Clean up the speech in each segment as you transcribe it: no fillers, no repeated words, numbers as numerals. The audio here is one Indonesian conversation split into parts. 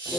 Warahmatullahi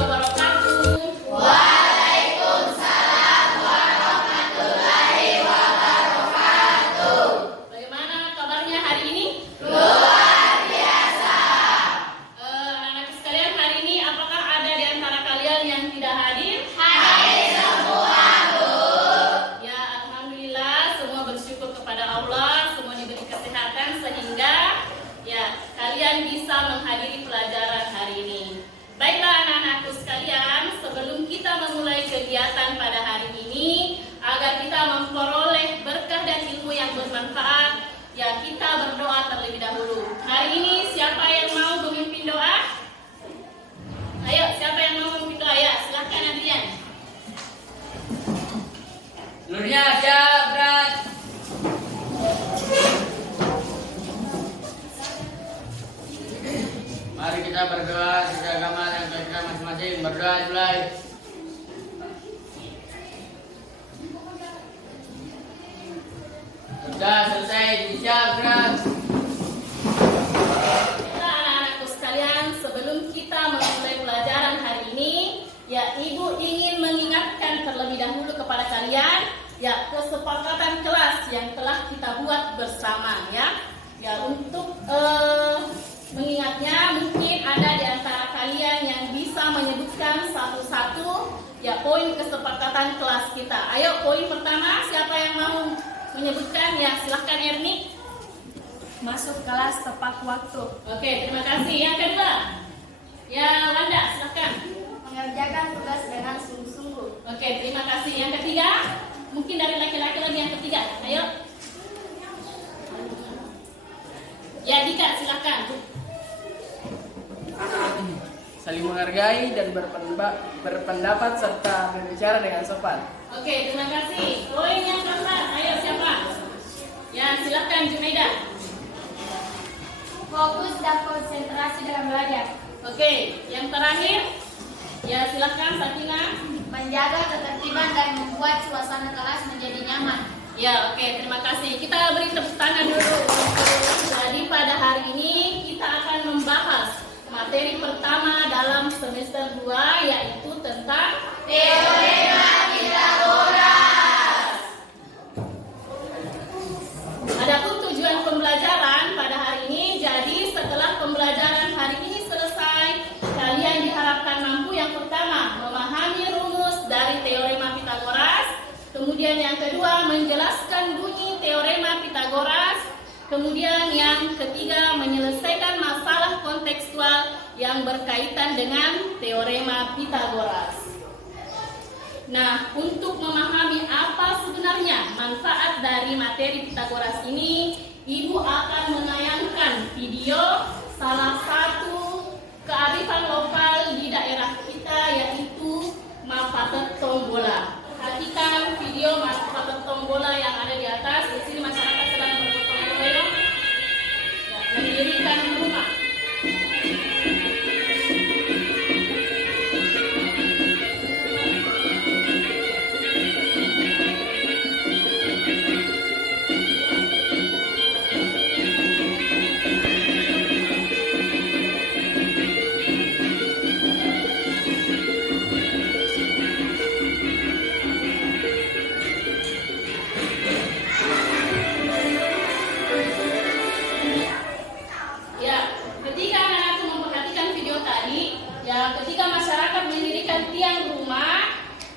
wabarakatuh. Bagaimana kabarnya hari ini? Anak-anak sekalian, hari ini apakah ada di antara kalian yang tidak hadir? Ya, alhamdulillah, semua bersyukur kepada Allah, semua diberi kesehatan sehingga ya kalian bisa menghadiri pelajaran hari ini. Baiklah anak-anakku sekalian, sebelum kita memulai kegiatan pada hari ini, agar kita memperoleh berkah dan ilmu yang bermanfaat, ya kita berdoa terlebih dahulu. Hari ini siapa yang mau memimpin doa? Ayo, siapa yang mau memimpin doa? Ya, silahkan Adrian. Seluruhnya siap, berat. Mari kita berdoa sesuai agama dan keyakinan masing-masing. Berdoa mulai. Sudah selesai, siap, berat. Baiklah anak-anakku sekalian, sebelum kita memulai pelajaran hari ini, ya Ibu ingin mengingatkan terlebih dahulu kepada kalian, ya kesepakatan kelas yang telah kita buat bersama, ya. Ya untuk mengingatnya, mungkin ada di antara kalian yang bisa menyebutkan satu-satu ya poin kesepakatan kelas kita. Ayo, poin pertama, siapa yang mau menyebutkan? Ya, silahkan Erni. Masuk kelas tepat waktu. Oke, terima kasih. Yang kedua, ya Wanda, silahkan. Mengerjakan tugas dengan sungguh-sungguh. Oke, terima kasih. Yang ketiga, mungkin dari laki-laki lagi yang ketiga. Ayo. Ya, Dika, silahkan. Saling menghargai dan berpendapat serta berbicara dengan sopan. Oke, terima kasih. Poin yang keempat, ayo siapa? Ya, silahkan Junaida. Fokus dan konsentrasi dalam belajar. Oke, yang terakhir, ya silahkan Sakina. Menjaga ketertiban dan membuat suasana kelas menjadi nyaman. Ya, oke, terima kasih. Kita beri tepuk tangan dulu. Jadi pada hari ini kita akan membahas materi pertama dalam semester 2, yaitu tentang Teorema Pythagoras. Adapun tujuan pembelajaran pada hari ini, jadi setelah pembelajaran hari ini selesai, kalian diharapkan mampu yang pertama memahami rumus dari Teorema Pythagoras. Kemudian yang kedua, menjelaskan bunyi Teorema Pythagoras. Kemudian yang ketiga, menyelesaikan masalah kontekstual yang berkaitan dengan Teorema Pythagoras. Nah, untuk memahami apa sebenarnya manfaat dari materi Pythagoras ini, Ibu akan menayangkan video salah satu kearifan lokal di daerah kita, yaitu Mapatet Tombola. Perhatikan video Mapatet Tombola yang ada di atas. Di sini masyarakat sedang bergotong royong mendirikan rumah. Ketika masyarakat mendirikan tiang rumah,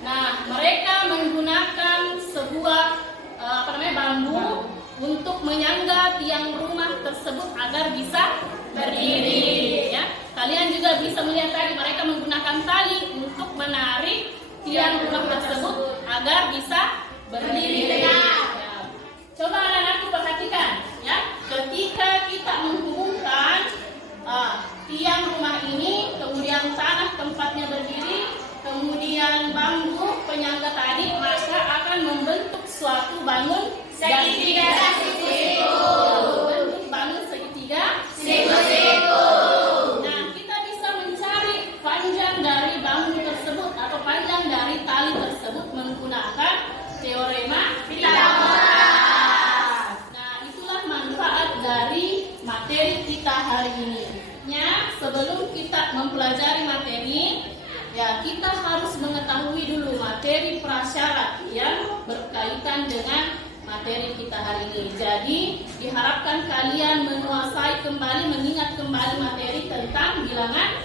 nah mereka menggunakan sebuah bambu untuk menyangga tiang rumah tersebut agar bisa berdiri. Ya, kalian juga bisa melihat tadi mereka menggunakan tali untuk menarik tiang rumah tersebut agar bisa berdiri tegak. Ya. Coba anak-anakku perhatikan, ya, ketika kita menghubungkan tiang rumah ini, kemudian tanah tempatnya berdiri, kemudian bambu penyangga tadi, syarat yang berkaitan dengan materi kita hari ini. Jadi diharapkan kalian menguasai kembali, mengingat kembali materi tentang bilangan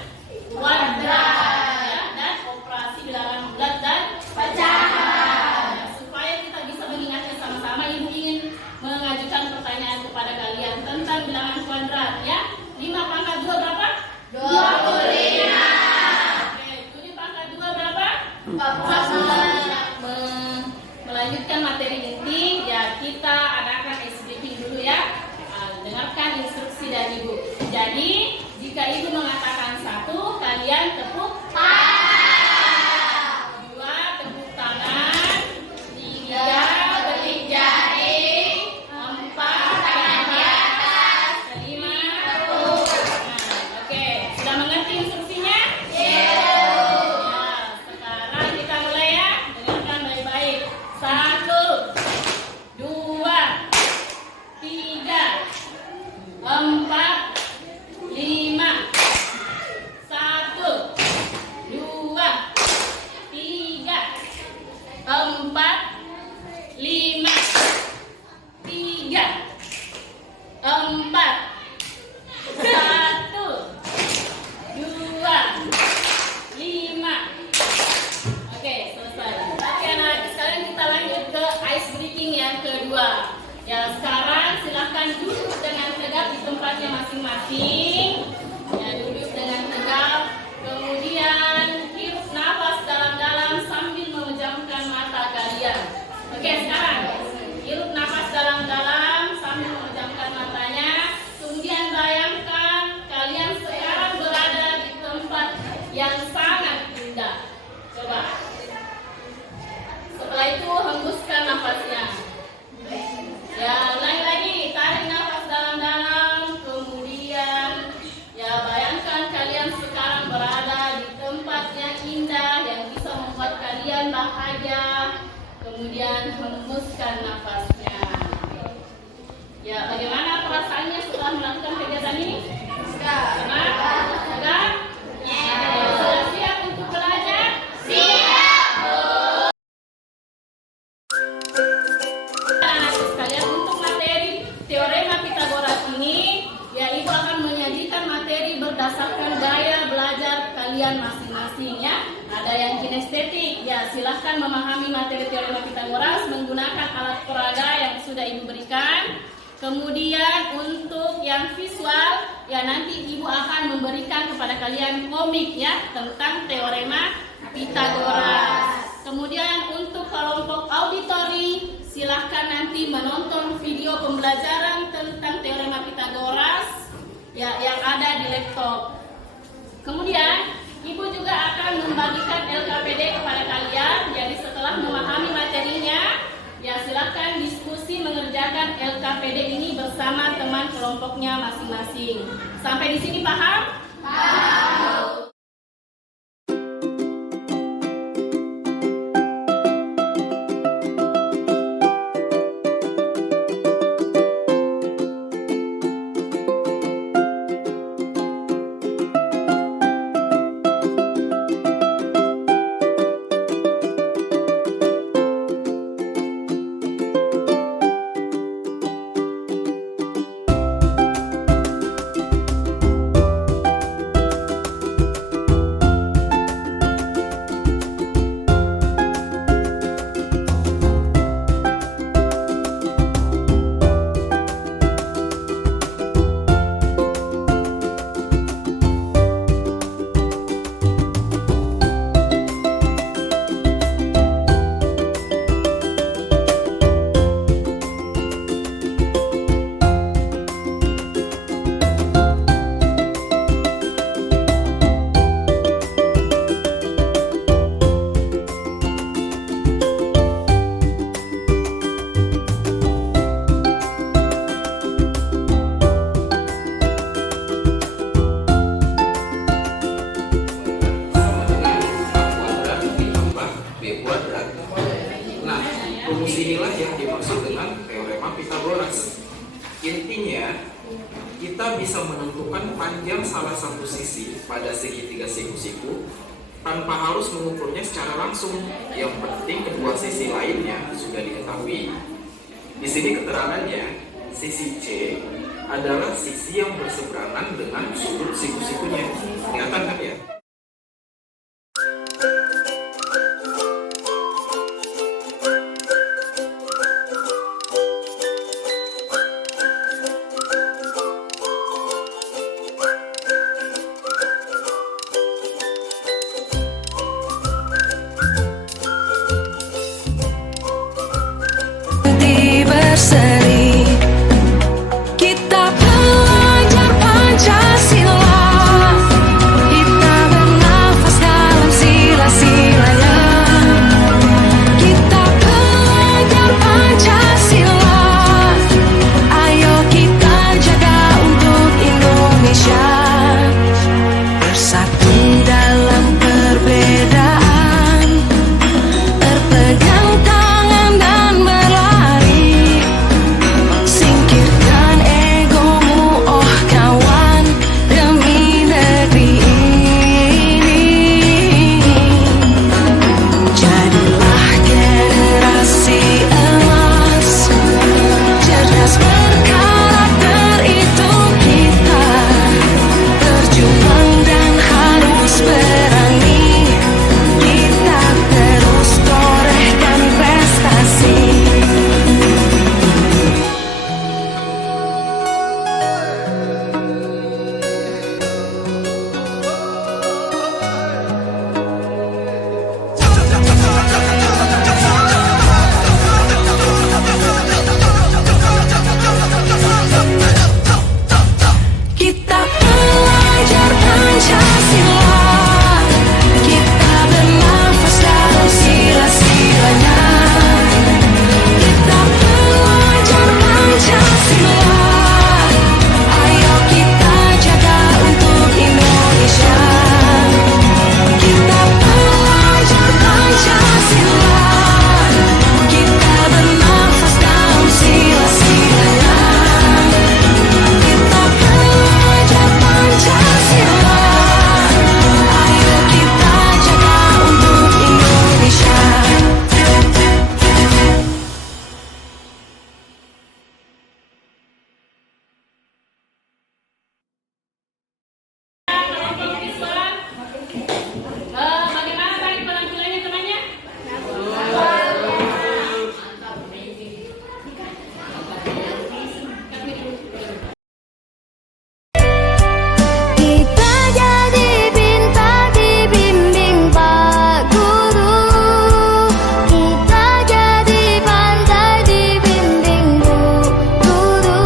kuadrat ya, dan operasi bilangan bulat dan pecahan. Ya, supaya kita bisa mengingatnya sama-sama, ibu ingin mengajukan pertanyaan kepada kalian tentang bilangan kuadrat ya. 5 pangkat 2 berapa? 25. Oke, 7 pangkat 2 berapa? 40. Melanjutkan materi inti ya, kita adakan ice breaking dulu ya. Dengarkan instruksi dari ibu. Jadi jika ibu mengatakan 1, kalian tepuk tangan. 2, tepuk tangan. 3, ketik jari. 4, tangan di atas. 5, tepuk tangan. Oke, sudah mengerti instruksinya? Ya, sekarang kita mulai ya. Dengarkan baik-baik. 1, 2, 3, 4, 5. 1, 2, 3, 4, 5. 3, 4. 1, 2, 5. Oke, selesai. Oke, nah sekarang kita lanjut ke ice breaking yang kedua. Ya, sekarang silahkan duduk dengan tegap di tempatnya masing-masing. Ya, duduk dengan tegap. Kemudian hirup nafas dalam-dalam sambil memejamkan mata kalian. Oke, sekarang hirup nafas dalam-dalam sambil memejamkan matanya. Kemudian bayangkan kalian sekarang berada di tempat yang sangat indah. Coba. Setelah itu hembuskan nafasnya. Ya, ulangi lagi, tarik nafas dalam-dalam. Kemudian ya, bayangkan kalian sekarang berada di tempat yang indah yang bisa membuat kalian bahagia. Kemudian hembuskan nafasnya. Ya, bagaimana perasaannya setelah melakukan kegiatan ini? Senang? Sudah? Sudah siap untuk belajar? Teorema Pitagoras ini, ya ibu akan menyajikan materi berdasarkan gaya belajar kalian masing-masing ya. Ada yang kinestetik, ya silahkan memahami materi teorema Pitagoras menggunakan alat peraga yang sudah ibu berikan. Kemudian untuk yang visual, ya nanti ibu akan memberikan kepada kalian komik ya tentang teorema Pitagoras. Kemudian untuk kelompok auditori, silahkan nanti menonton video pembelajaran tentang teorema Pitagoras ya, yang ada di laptop. Kemudian ibu juga akan membagikan LKPD kepada kalian. Jadi setelah memahami materinya, ya silahkan diskusi mengerjakan LKPD ini bersama teman kelompoknya masing-masing. Sampai di sini paham? Paham. inilah yang dimaksud dengan teorema Pitagoras. Intinya, kita bisa menentukan panjang salah satu sisi pada segitiga siku-siku tanpa harus mengukurnya secara langsung. Yang penting kedua sisi lainnya sudah diketahui. Di sini keterangannya, sisi C adalah sisi yang berseberangan dengan sudut siku-sikunya. Ingatan kan ya? Berseri, kita belajar Pancasila, kita bernafas dalam sila-silanya. Kita belajar Pancasila, ayo kita jaga untuk Indonesia. Bersatu dalam perbedaan, berpegang tangan dan berlari. Singkirkan egomu, oh kawan, demi negeri ini. Jadilah generasi emas, cerdas berkarakter itu kita. Berjuang dan harus berani, kita terus torehkan prestasi. Kita belajar Pancasila, kita bernafas dalam sila-silanya. Kita belajar Pancasila, ayo kita jaga untuk Indonesia. Kita belajar Pancasila, kita bernafas dalam sila-silanya. Kita belajar Pancasila, ayo kita jaga untuk Indonesia. Kelompok siswa, bagaimana tadi penampilannya temannya? Kita jadi bintang dibimbing Pak Guru. Kita jadi pandai dibimbing Bu Guru.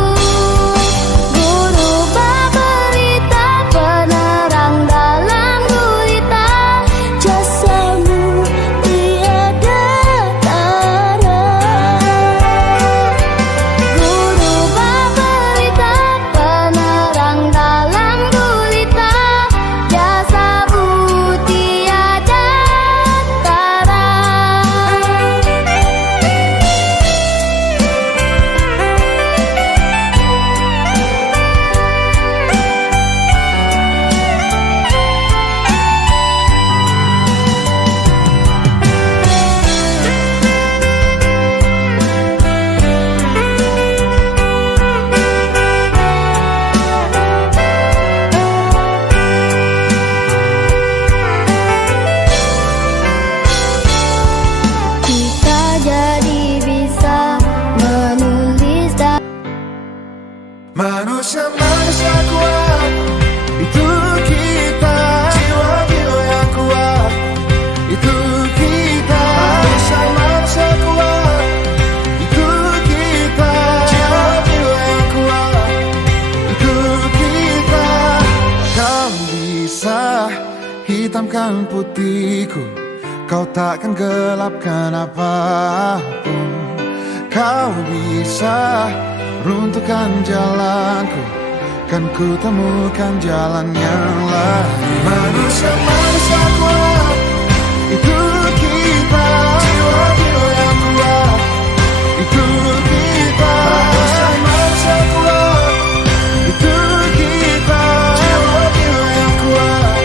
Guru berberita penerang dalam gulita, jasamu tiada tara. Guru berberita penerang dalam gulita, jasamu tiada tara. Kita jadi bisa menulis dan Manusia-manusia kuat, itu kita. Jiwa-jiwa yang kuat, itu kita. Manusia-manusia kuat, itu kita. Jiwa-jiwa yang kuat, itu kita. Kau bisa hitamkan putihku, kau takkan gelapkan apapun. Kau bisa runtuhkan jalanku, kan ku temukan jalan yang lain. Manusia-manusia kuat, itu kita. Jiwa-jiwa yang kuat, itu kita. Manusia-manusia kuat, itu kita. Jiwa-jiwa yang kuat.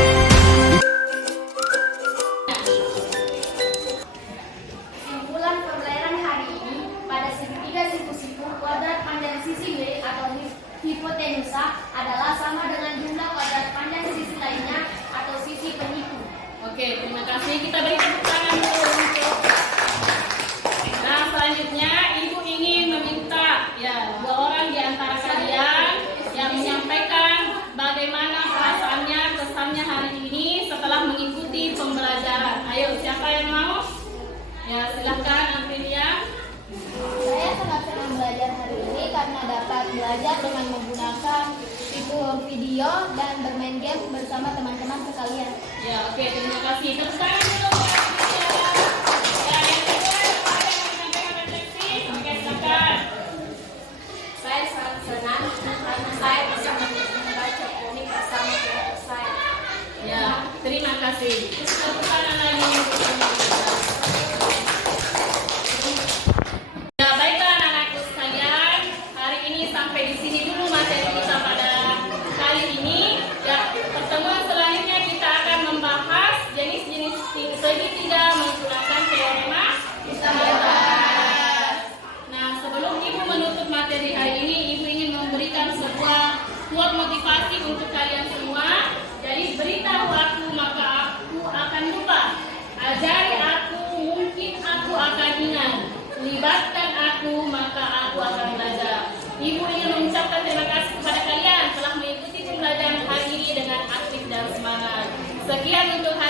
Ya, silahkan Aprilia. Saya sangat senang belajar hari ini karena dapat belajar dengan menggunakan fitur video dan bermain game bersama teman-teman sekalian. Ya, oke, terima kasih. Tepuk tangan dulu buat Aprilia. Ya, yang kedua, Bapak yang mau menyampaikan refleksi. Oke, silakan. Saya sangat senang karena saya bisa membaca komik bersama keluarga saya. Ya, terima kasih. Terus tepuk tangan lagi untuk teman-teman. Ya, baiklah anak-anakku sekalian. Hari ini sampai di sini dulu materi kita pada kali ini. Ya, pertemuan selanjutnya kita akan membahas jenis-jenis segitiga menggunakan teorema Pythagoras. Nah, sebelum Ibu menutup materi hari ini, Ibu ingin memberikan sebuah quote motivasi untuk kalian semua. Jadi, beritahu aku maka aku akan lupa. Ajari aku, mungkin aku akan ingat. Libatkan aku, maka aku akan belajar. Ibu ingin mengucapkan terima kasih kepada kalian telah mengikuti pembelajaran hari ini dengan aktif dan semangat. Sekian untuk hari